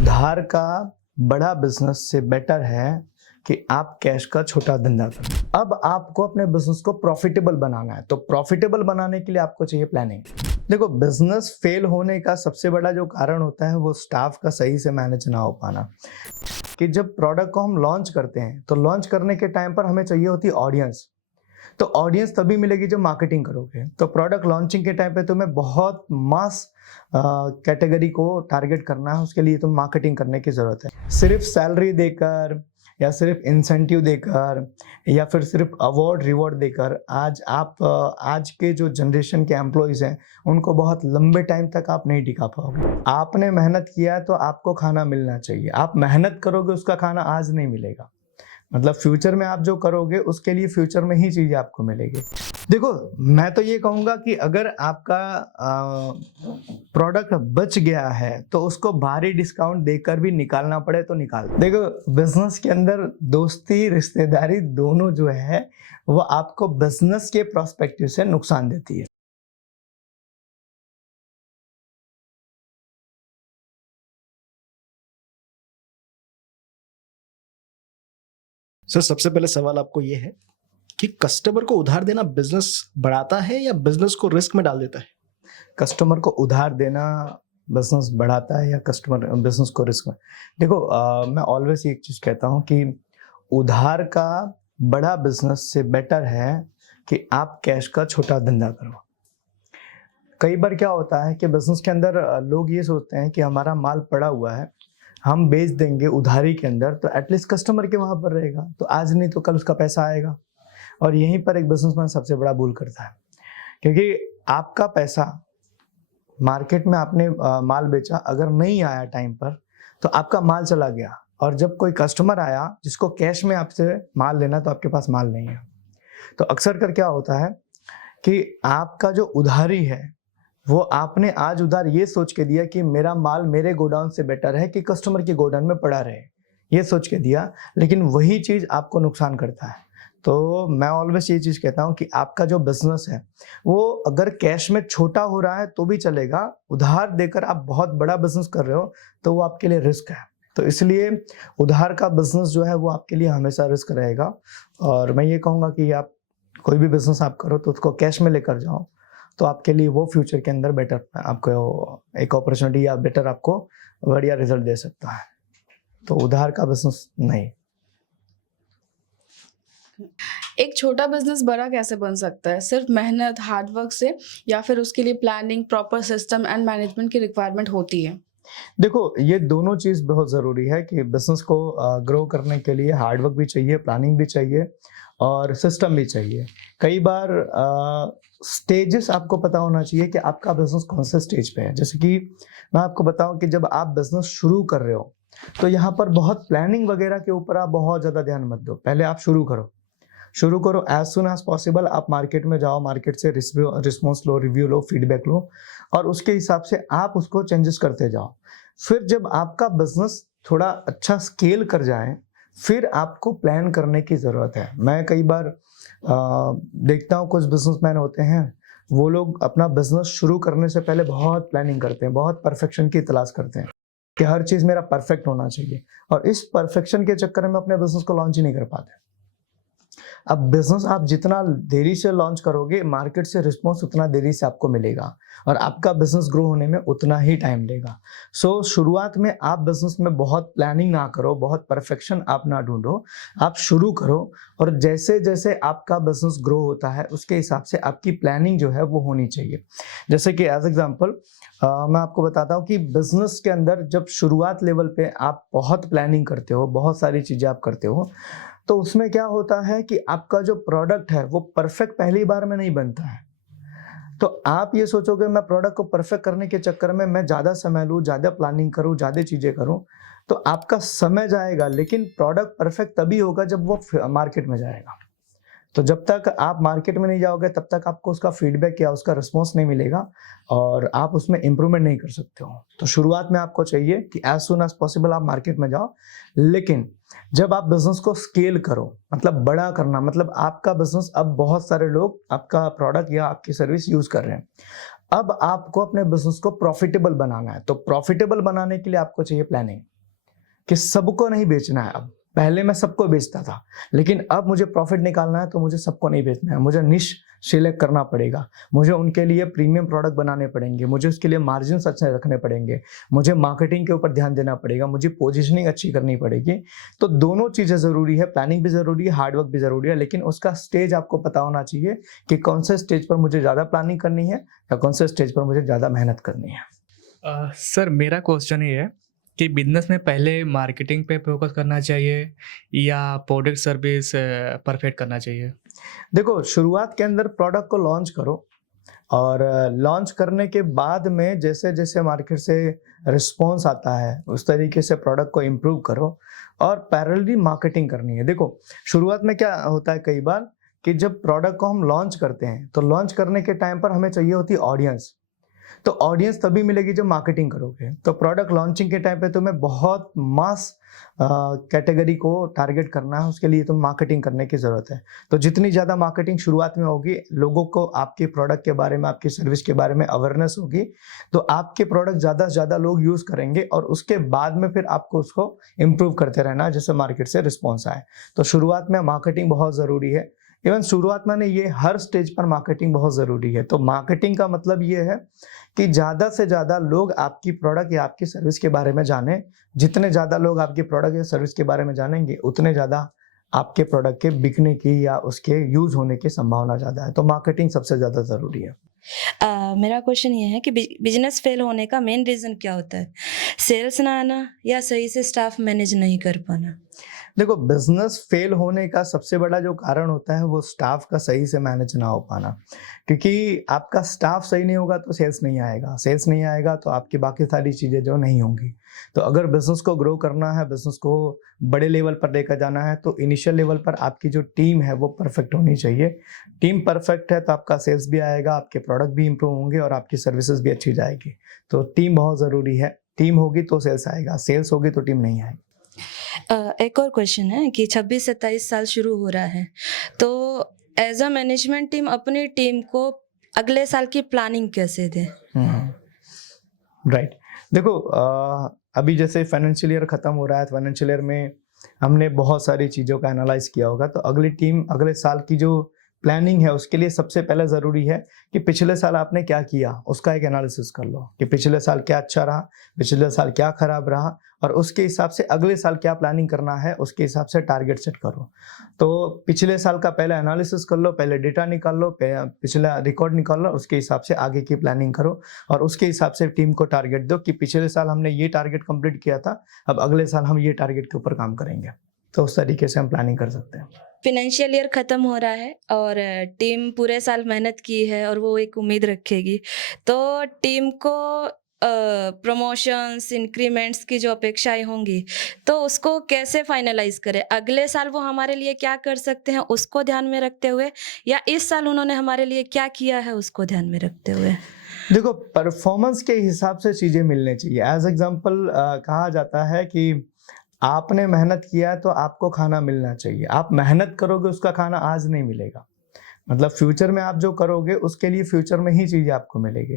उधार का बड़ा बिजनेस से बेटर है कि आप कैश का छोटा धंधा करें। अब आपको अपने बिजनेस को प्रॉफिटेबल बनाना है, तो प्रॉफिटेबल बनाने के लिए आपको चाहिए प्लानिंग। देखो, बिजनेस फेल होने का सबसे बड़ा जो कारण होता है वो स्टाफ का सही से मैनेज ना हो पाना। कि जब प्रोडक्ट को हम लॉन्च करते हैं तो लॉन्च करने के टाइम पर हमें चाहिए होती है ऑडियंस। तो ऑडियंस तभी मिलेगी जब मार्केटिंग करोगे। तो प्रोडक्ट लॉन्चिंग के टाइम पे तुम्हें बहुत मास कैटेगरी को टारगेट करना है, उसके लिए तुम मार्केटिंग करने की ज़रूरत है। सिर्फ सैलरी देकर या सिर्फ इंसेंटिव देकर या फिर सिर्फ अवार्ड रिवॉर्ड देकर आज के जो जनरेशन के एम्प्लॉयज़ हैं उनको बहुत लंबे टाइम तक आप नहीं टिका पाओगे। आपने मेहनत किया है तो आपको खाना मिलना चाहिए। आप मेहनत करोगे, उसका खाना आज नहीं मिलेगा। मतलब फ्यूचर में आप जो करोगे उसके लिए फ्यूचर में ही चीज़ें आपको मिलेगी। देखो, मैं तो ये कहूँगा कि अगर आपका प्रोडक्ट बच गया है तो उसको भारी डिस्काउंट देकर भी निकालना पड़े तो निकाल दो। देखो, बिजनेस के अंदर दोस्ती रिश्तेदारी दोनों जो है वो आपको बिजनेस के प्रोस्पेक्टिव से नुकसान देती है। सर, सबसे पहले सवाल आपको ये है कि कस्टमर को उधार देना बिजनेस बढ़ाता है या बिजनेस को रिस्क में डाल देता है? कस्टमर को उधार देना बिजनेस बढ़ाता है या कस्टमर बिजनेस को रिस्क में? देखो, मैं ऑलवेज एक चीज़ कहता हूँ कि उधार का बड़ा बिजनेस से बेटर है कि आप कैश का छोटा धंधा करो। कई बार क्या होता है कि बिजनेस के अंदर लोग ये सोचते हैं कि हमारा माल पड़ा हुआ है, हम बेच देंगे उधारी के अंदर तो एटलीस्ट कस्टमर के वहाँ पर रहेगा, तो आज नहीं तो कल उसका पैसा आएगा। और यहीं पर एक बिजनेसमैन सबसे बड़ा भूल करता है, क्योंकि आपका पैसा मार्केट में आपने माल बेचा, अगर नहीं आया टाइम पर तो आपका माल चला गया। और जब कोई कस्टमर आया जिसको कैश में आपसे माल लेना, तो आपके पास माल नहीं है। तो अक्सर कर क्या होता है कि आपका जो उधारी है वो आपने आज उधार ये सोच के दिया कि मेरा माल मेरे गोडाउन से बेटर है कि कस्टमर के गोडाउन में पड़ा रहे, ये सोच के दिया, लेकिन वही चीज़ आपको नुकसान करता है। तो मैं ऑलवेज ये चीज़ कहता हूँ कि आपका जो बिजनेस है वो अगर कैश में छोटा हो रहा है तो भी चलेगा, उधार देकर आप बहुत बड़ा बिजनेस कर रहे हो तो वो आपके लिए रिस्क है। तो इसलिए उधार का बिजनेस जो है वो आपके लिए हमेशा रिस्क रहेगा। और मैं ये कहूँगा कि आप कोई भी बिजनेस आप करो तो उसको कैश में लेकर जाओ, तो आपके लिए वो फ्यूचर के अंदर बेटर आपको एक अपॉर्चुनिटी या बेटर आपको बढ़िया रिजल्ट दे सकता है। तो उधार का बिजनेस नहीं। एक छोटा बिजनेस बड़ा कैसे बन सकता है? सिर्फ मेहनत, हार्ड वर्क से या फिर उसके लिए planning, proper system and management की रिक्वायरमेंट होती है? देखो, ये दोनों चीज़ बहुत ज़रूरी है कि बिजनेस को ग्रो करने के लिए हार्ड वर्क भी चाहिए, प्लानिंग भी चाहिए और सिस्टम भी चाहिए। कई बार स्टेजेस आपको पता होना चाहिए कि आपका बिजनेस कौन से स्टेज पे है। जैसे कि मैं आपको बताऊं कि जब आप बिजनेस शुरू कर रहे हो तो यहाँ पर बहुत प्लानिंग वगैरह के ऊपर आप बहुत ज़्यादा ध्यान मत दो। पहले आप शुरू करो एज सुन एज पॉसिबल। आप मार्केट में जाओ, मार्केट से रिस्पॉन्स लो, रिव्यू लो, फीडबैक लो और उसके हिसाब से आप उसको चेंजेस करते जाओ। फिर जब आपका बिजनेस थोड़ा अच्छा स्केल कर जाए फिर आपको प्लान करने की ज़रूरत है। मैं कई बार देखता हूँ कुछ बिजनेसमैन होते हैं, वो लोग अपना बिजनेस शुरू करने से पहले बहुत प्लानिंग करते हैं, बहुत परफेक्शन की तलाश करते हैं कि हर चीज़ मेरा परफेक्ट होना चाहिए, और इस परफेक्शन के चक्कर में अपने बिजनेस को लॉन्च ही नहीं कर पाते। अब बिजनेस आप जितना देरी से लॉन्च करोगे, मार्केट से रिस्पॉन्स उतना देरी से आपको मिलेगा और आपका बिजनेस ग्रो होने में उतना ही टाइम लेगा। सो शुरुआत में आप बिजनेस में बहुत प्लानिंग ना करो, बहुत परफेक्शन आप ना ढूंढो, आप शुरू करो और जैसे जैसे आपका बिजनेस ग्रो होता है उसके हिसाब से आपकी प्लानिंग जो है वो होनी चाहिए। जैसे कि एज एग्जाम्पल मैं आपको बताता हूँ कि बिजनेस के अंदर जब शुरुआत लेवल पे आप बहुत प्लानिंग करते हो, बहुत सारी चीज़ें आप करते हो, तो उसमें क्या होता है कि आपका जो प्रोडक्ट है वो परफेक्ट पहली बार में नहीं बनता है। तो आप ये सोचोगे मैं प्रोडक्ट को परफेक्ट करने के चक्कर में मैं ज़्यादा समय लूँ, ज़्यादा प्लानिंग करूँ, ज़्यादा चीज़ें करूँ, तो आपका समय जाएगा, लेकिन प्रोडक्ट परफेक्ट तभी होगा जब वो मार्केट में जाएगा। तो जब तक आप मार्केट में नहीं जाओगे तब तक आपको उसका फीडबैक या उसका रिस्पॉन्स नहीं मिलेगा और आप उसमें इम्प्रूवमेंट नहीं कर सकते हो। तो शुरुआत में आपको चाहिए कि एज सुन एज पॉसिबल आप मार्केट में जाओ, लेकिन जब आप बिजनेस को स्केल करो, मतलब बड़ा करना, मतलब आपका बिजनेस अब बहुत सारे लोग आपका प्रोडक्ट या आपकी सर्विस यूज कर रहे हैं, अब आपको अपने बिजनेस को प्रॉफिटेबल बनाना है। तो प्रॉफिटेबल बनाने के लिए आपको चाहिए प्लानिंग। कि सबको नहीं बेचना है अब। पहले मैं सबको बेचता था, लेकिन अब मुझे प्रॉफिट निकालना है तो मुझे सबको नहीं बेचना है, मुझे निश सिलेक्ट करना पड़ेगा, मुझे उनके लिए प्रीमियम प्रोडक्ट बनाने पड़ेंगे, मुझे उसके लिए मार्जिन अच्छे रखने पड़ेंगे, मुझे मार्केटिंग के ऊपर ध्यान देना पड़ेगा, मुझे पोजीशनिंग अच्छी करनी पड़ेगी। तो दोनों चीज़ें ज़रूरी है, प्लानिंग भी ज़रूरी है, हार्डवर्क भी ज़रूरी है, लेकिन उसका स्टेज आपको पता होना चाहिए कि कौन से स्टेज पर मुझे ज़्यादा प्लानिंग करनी है या कौन से स्टेज पर मुझे ज़्यादा मेहनत करनी है। सर मेरा क्वेश्चन ये है कि बिजनेस में पहले मार्केटिंग पे फोकस करना चाहिए या प्रोडक्ट सर्विस परफेक्ट करना चाहिए? देखो, शुरुआत के अंदर प्रोडक्ट को लॉन्च करो और लॉन्च करने के बाद में जैसे जैसे मार्केट से रिस्पॉन्स आता है उस तरीके से प्रोडक्ट को इम्प्रूव करो और पैरेलली मार्केटिंग करनी है। देखो, शुरुआत में क्या होता है कई बार कि जब प्रोडक्ट को हम लॉन्च करते हैं तो लॉन्च करने के टाइम पर हमें चाहिए होती है ऑडियंस। तो ऑडियंस तभी मिलेगी जब मार्केटिंग करोगे। तो प्रोडक्ट लॉन्चिंग के टाइम पे तुम्हें बहुत मास कैटेगरी को टारगेट करना है, उसके लिए तुम्हें मार्केटिंग करने की ज़रूरत है। तो जितनी ज़्यादा मार्केटिंग शुरुआत में होगी, लोगों को आपके प्रोडक्ट के बारे में, आपकी सर्विस के बारे में अवेयरनेस होगी, तो आपके प्रोडक्ट ज़्यादा से ज़्यादा लोग यूज़ करेंगे और उसके बाद में फिर आपको उसको इम्प्रूव करते रहना है जैसे मार्केट से रिस्पॉन्स आए। तो शुरुआत में मार्केटिंग बहुत ज़रूरी है। इवन शुरुआत में ये हर स्टेज पर मार्केटिंग बहुत ज़रूरी है। तो मार्केटिंग का मतलब ये है कि ज़्यादा से ज़्यादा लोग आपकी प्रोडक्ट या आपकी सर्विस के बारे में जानें। जितने ज़्यादा लोग आपकी प्रोडक्ट या सर्विस के बारे में जानेंगे, उतने ज़्यादा आपके प्रोडक्ट के बिकने की या उसके यूज़ होने की संभावना ज़्यादा है। तो मार्केटिंग सबसे ज़्यादा ज़रूरी है। मेरा क्वेश्चन ये है कि बिजनेस फेल होने का मेन रीज़न क्या होता है? सेल्स ना आना या सही से स्टाफ मैनेज नहीं कर पाना? देखो, बिजनेस फेल होने का सबसे बड़ा जो कारण होता है वो स्टाफ का सही से मैनेज ना हो पाना। क्योंकि आपका स्टाफ सही नहीं होगा तो सेल्स नहीं आएगा, सेल्स नहीं आएगा तो आपकी बाकी सारी चीज़ें जो नहीं होंगी। तो अगर बिजनेस को ग्रो करना है, बिजनेस को बड़े लेवल पर लेकर जाना है, तो इनिशियल लेवल पर आपकी जो टीम है वो परफेक्ट होनी चाहिए। टीम परफेक्ट है तो आपका सेल्स भी आएगा, आपके प्रोडक्ट भी इंप्रूव होंगे और आपकी सर्विसेज भी अच्छी जाएगी। तो टीम बहुत ज़रूरी है। टीम होगी तो सेल्स आएगा, सेल्स होगी तो टीम नहीं आएगी। एक और क्वेश्चन है कि 26-27 साल शुरू हो रहा है, तो एज अ मैनेजमेंट टीम अपनी टीम को अगले साल की प्लानिंग कैसे दें? राइट। देखो, अभी जैसे फाइनेंशियल ईयर ख़त्म हो रहा है, फाइनेंशियल ईयर में हमने बहुत सारी चीज़ों का एनालाइज किया होगा। तो अगली टीम अगले साल की जो प्लानिंग है उसके लिए सबसे पहले ज़रूरी है कि पिछले साल आपने क्या किया, उसका एक एनालिसिस कर लो कि पिछले साल क्या अच्छा रहा, पिछले साल क्या खराब रहा, और उसके हिसाब से अगले साल क्या प्लानिंग करना है, उसके हिसाब से टारगेट सेट करो। तो पिछले साल का पहले एनालिसिस कर लो, पहले डेटा निकाल लो, पिछला रिकॉर्ड निकाल लो, उसके हिसाब से आगे की प्लानिंग करो और उसके हिसाब से टीम को टारगेट दो कि पिछले साल हमने ये टारगेट कंप्लीट किया था, अब अगले साल हम ये टारगेट के ऊपर काम करेंगे। तो उस तरीके से हम प्लानिंग कर सकते हैं। फाइनेंशियल ईयर ख़त्म हो रहा है और टीम पूरे साल मेहनत की है और वो एक उम्मीद रखेगी, तो टीम को प्रमोशंस, इंक्रीमेंट्स की जो अपेक्षाएं होंगी, तो उसको कैसे फाइनलाइज करें? अगले साल वो हमारे लिए क्या कर सकते हैं उसको ध्यान में रखते हुए, या इस साल उन्होंने हमारे लिए क्या किया है उसको ध्यान में रखते हुए? देखो, परफॉर्मेंस के हिसाब से चीज़ें मिलनी चाहिए। एज एग्जाम्पल कहा जाता है कि आपने मेहनत किया तो आपको खाना मिलना चाहिए। आप मेहनत करोगे, उसका खाना आज नहीं मिलेगा। मतलब फ्यूचर में आप जो करोगे उसके लिए फ्यूचर में ही चीज़ें आपको मिलेगी।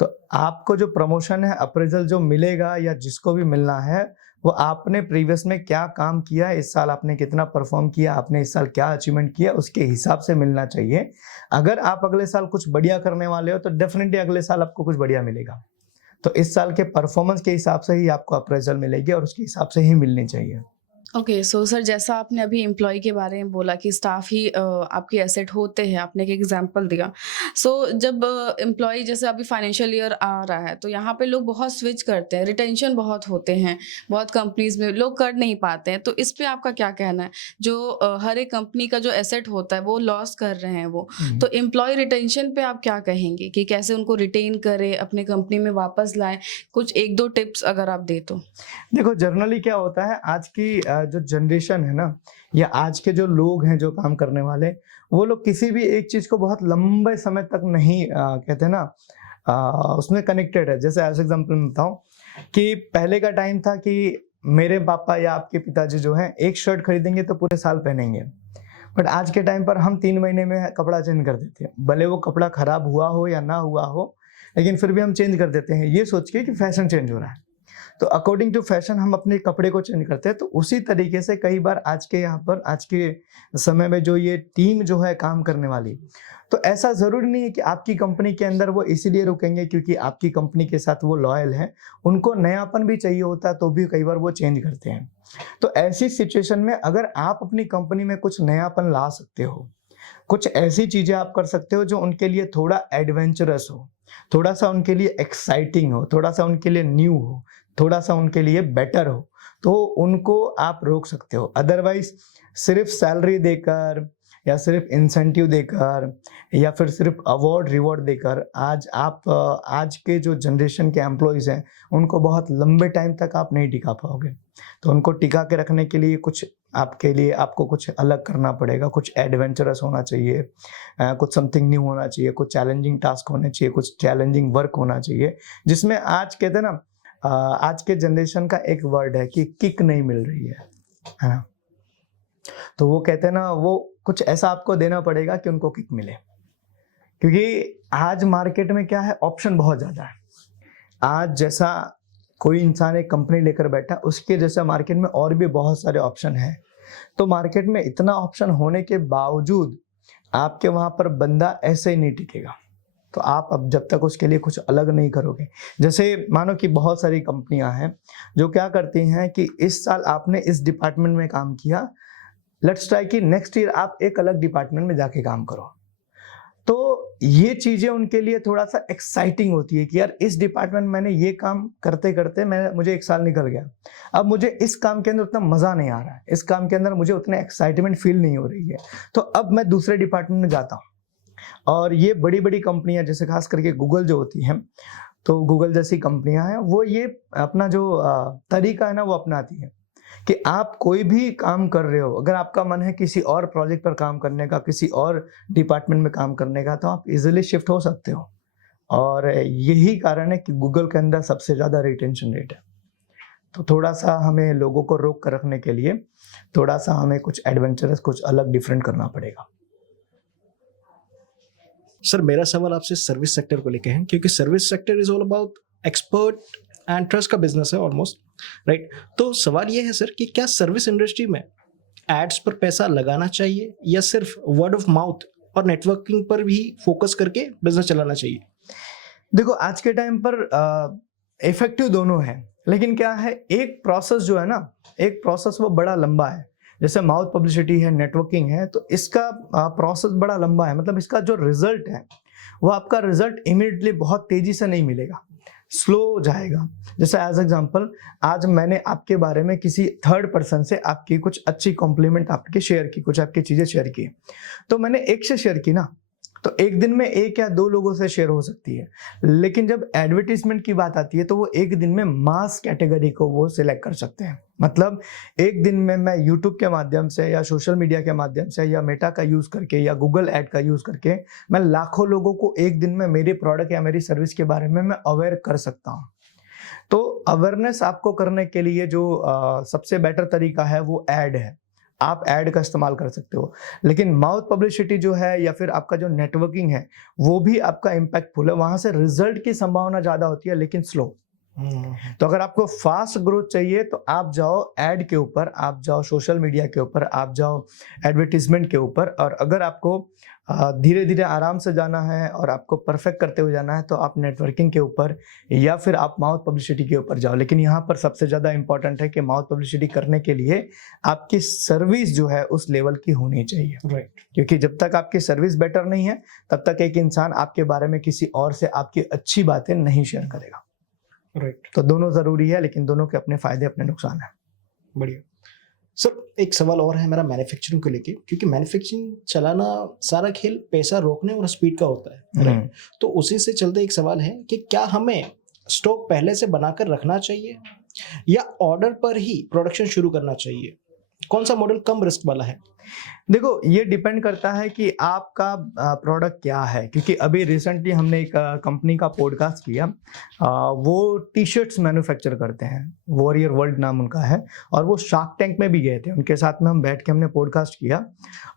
तो आपको जो प्रमोशन है, अप्रेजल जो मिलेगा या जिसको भी मिलना है, वो आपने प्रीवियस में क्या काम किया, इस साल आपने कितना परफॉर्म किया, आपने इस साल क्या अचीवमेंट किया, उसके हिसाब से मिलना चाहिए। अगर आप अगले साल कुछ बढ़िया करने वाले हो तो डेफिनेटली अगले साल आपको कुछ बढ़िया मिलेगा। तो इस साल के परफॉर्मेंस के हिसाब से ही आपको अप्रेजल मिलेगी और उसके हिसाब से ही मिलनी चाहिए। ओके, सो सर, जैसा आपने अभी एम्प्लॉय के बारे में बोला कि स्टाफ ही आपके एसेट होते हैं, आपने एक एग्जांपल दिया। सो जब एम्प्लॉय, जैसे अभी फाइनेंशियल ईयर आ रहा है तो यहाँ पे लोग बहुत स्विच करते हैं, रिटेंशन बहुत होते हैं, बहुत कंपनीज में लोग कर नहीं पाते हैं। तो इस पे आपका क्या कहना है? जो हर एक कंपनी का जो एसेट होता है वो लॉस कर रहे हैं वो, तो एम्प्लॉय रिटेंशन पे आप क्या कहेंगे कि कैसे उनको रिटेन करें, अपने कंपनी में वापस लाएं? कुछ 1-2 टिप्स अगर आप दे तो। देखो, जनरली क्या होता है, आज की जो जनरेशन है ना, या आज के जो लोग हैं जो काम करने वाले, वो लोग किसी भी एक चीज़ को बहुत लंबे समय तक नहीं कहते हैं ना, उसमें कनेक्टेड है। जैसे एज एग्जाम्पल मैं बताऊँ कि पहले का टाइम था कि मेरे पापा या आपके पिताजी जो हैं एक शर्ट खरीदेंगे तो पूरे साल पहनेंगे, बट आज के टाइम पर हम 3 महीने में कपड़ा चेंज कर देते हैं। भले वो कपड़ा खराब हुआ हो या ना हुआ हो, लेकिन फिर भी हम चेंज कर देते हैं ये सोच के कि फैशन चेंज हो रहा है। तो अकॉर्डिंग टू फैशन हम अपने कपड़े को चेंज करते हैं। तो उसी तरीके से कई बार आज के समय में जो ये टीम जो है काम करने वाली, तो ऐसा ज़रूरी नहीं है कि आपकी कंपनी के अंदर वो इसीलिए रुकेंगे क्योंकि आपकी कंपनी के साथ वो लॉयल हैं। उनको नयापन भी चाहिए होता है तो भी कई बार वो चेंज करते हैं। तो ऐसी सिचुएशन में अगर आप अपनी कंपनी में कुछ नयापन ला सकते हो, कुछ ऐसी चीज़ें आप कर सकते हो जो उनके लिए थोड़ा एडवेंचरस हो, थोड़ा-सा उनके लिए एक्साइटिंग हो, थोड़ा-सा उनके लिए न्यू हो, थोड़ा-सा उनके लिए बेटर हो, तो उनको आप रोक सकते हो। अदरवाइज़ सिर्फ़ सैलरी देकर या सिर्फ़ इंसेंटिव देकर या फिर सिर्फ़ अवार्ड रिवॉर्ड देकर आज के जो जनरेशन के एम्प्लॉइज़ हैं, उनको बहुत लंबे टाइम तक आप नहीं टिका पाओगे। तो उनको टिका के रखने के लिए आपको कुछ अलग करना पड़ेगा, कुछ एडवेंचरस होना चाहिए, कुछ समथिंग न्यू होना चाहिए, कुछ चैलेंजिंग टास्क होने चाहिए, कुछ चैलेंजिंग वर्क होना चाहिए, जिसमें आज कहते हैं ना आज के जनरेशन का एक वर्ड है कि किक नहीं मिल रही है ना? तो वो कहते हैं ना, वो कुछ ऐसा आपको देना पड़ेगा कि उनको किक मिले, क्योंकि आज मार्केट में क्या है, ऑप्शन बहुत ज़्यादा है। आज जैसा कोई इंसान एक कंपनी लेकर बैठा, उसके जैसा मार्केट में और भी बहुत सारे ऑप्शन हैं। तो मार्केट में इतना ऑप्शन होने के बावजूद आपके वहाँ पर बंदा ऐसे ही नहीं टिकेगा। तो आप अब जब तक उसके लिए कुछ अलग नहीं करोगे, जैसे मानो कि बहुत सारी कंपनियां हैं जो क्या करती हैं कि इस साल आपने इस डिपार्टमेंट में काम किया, लेट्स ट्राई कि नेक्स्ट ईयर आप एक अलग डिपार्टमेंट में जाके काम करो। तो ये चीज़ें उनके लिए थोड़ा सा एक्साइटिंग होती है कि यार इस डिपार्टमेंट मैंने ये काम करते करते मुझे एक साल निकल गया, अब मुझे इस काम के अंदर उतना मज़ा नहीं आ रहा है, इस काम के अंदर मुझे उतने एक्साइटमेंट फील नहीं हो रही है, तो अब मैं दूसरे डिपार्टमेंट में जाता हूँ। और ये बड़ी बड़ी कंपनियां जैसे खास करके गूगल जो होती हैं, तो गूगल जैसी कंपनियां हैं, वो ये अपना जो तरीका है ना वो अपनाती हैं कि आप कोई भी काम कर रहे हो, अगर आपका मन है किसी और प्रोजेक्ट पर काम करने का, किसी और डिपार्टमेंट में काम करने का, तो आप इजीली शिफ्ट हो सकते हो। और यही कारण है कि गूगल के अंदर सबसे ज़्यादा रिटेंशन रेट है। तो थोड़ा सा हमें लोगों को रोक कर रखने के लिए थोड़ा सा हमें कुछ एडवेंचरस, कुछ अलग डिफरेंट करना पड़ेगा। सर मेरा सवाल आपसे सर्विस सेक्टर को लेके है, क्योंकि service sector is all about expert and trust का बिजनेस है ऑलमोस्ट, राइट? तो सवाल ये है सर कि क्या सर्विस इंडस्ट्री में एड्स पर पैसा लगाना चाहिए या सिर्फ वर्ड ऑफ माउथ और नेटवर्किंग पर भी फोकस करके बिजनेस चलाना चाहिए? देखो आज के टाइम पर इफेक्टिव दोनों है, लेकिन क्या है, एक प्रोसेस जो है ना, एक प्रोसेस वो बड़ा लंबा है। जैसे माउथ पब्लिसिटी है, नेटवर्किंग है, तो इसका प्रोसेस बड़ा लंबा है। मतलब इसका जो रिजल्ट है वो आपका रिजल्ट इमीडिएटली बहुत तेजी से नहीं मिलेगा, स्लो जाएगा। जैसे एज एग्जांपल, आज मैंने आपके बारे में किसी थर्ड पर्सन से आपकी कुछ अच्छी कॉम्प्लीमेंट आपकी शेयर की, कुछ आपकी चीज़ें शेयर की, तो मैंने एक से शेयर की ना, तो एक दिन में एक या दो लोगों से शेयर हो सकती है। लेकिन जब एडवर्टीजमेंट की बात आती है तो वो एक दिन में मास कैटेगरी को वो सिलेक्ट कर सकते हैं। मतलब एक दिन में मैं यूट्यूब के माध्यम से या सोशल मीडिया के माध्यम से या मेटा का यूज़ करके या गूगल ऐड का यूज़ करके मैं लाखों लोगों को एक दिन में मेरे प्रोडक्ट या मेरी सर्विस के बारे में मैं अवेयर कर सकता हूँ। तो अवेयरनेस आपको करने के लिए जो सबसे बेटर तरीका है वो ऐड है। आप ऐड का इस्तेमाल कर सकते हो, लेकिन माउथ पब्लिसिटी जो है या फिर आपका जो नेटवर्किंग है वो भी आपका इम्पैक्टफुल है। वहां से रिजल्ट की संभावना ज़्यादा होती है लेकिन स्लो। तो अगर आपको फास्ट ग्रोथ चाहिए तो आप जाओ ऐड के ऊपर, आप जाओ सोशल मीडिया के ऊपर, आप जाओ एडवर्टीजमेंट के ऊपर। और अगर आपको धीरे धीरे आराम से जाना है और आपको परफेक्ट करते हुए जाना है तो आप नेटवर्किंग के ऊपर या फिर आप माउथ पब्लिसिटी के ऊपर जाओ। लेकिन यहाँ पर सबसे ज़्यादा इंपॉर्टेंट है कि माउथ पब्लिसिटी करने के लिए आपकी सर्विस जो है उस लेवल की होनी चाहिए, राइट? क्योंकि जब तक आपकी सर्विस बेटर नहीं है तब तक एक इंसान आपके बारे में किसी और से आपकी अच्छी बातें नहीं शेयर करेगा। राइट। तो दोनों ज़रूरी है, लेकिन दोनों के अपने फ़ायदे अपने नुकसान हैं। बढ़िया सर, एक सवाल और है मेरा मैन्युफैक्चरिंग को लेके, क्योंकि मैन्युफैक्चरिंग चलाना सारा खेल पैसा रोकने और स्पीड का होता है, राइट? तो उसी से चलते एक सवाल है कि क्या हमें स्टॉक पहले से बनाकर रखना चाहिए या ऑर्डर पर ही प्रोडक्शन शुरू करना चाहिए? कौन सा मॉडल कम रिस्क वाला है? देखो, ये डिपेंड करता है कि आपका प्रोडक्ट क्या है, क्योंकि अभी रिसेंटली हमने एक कंपनी का पॉडकास्ट किया। वो टी शर्ट्स मैन्युफैक्चर करते हैं, वॉरियर वर्ल्ड नाम उनका है, और वो शार्क टैंक में भी गए थे। उनके साथ में हम बैठ के हमने पॉडकास्ट किया,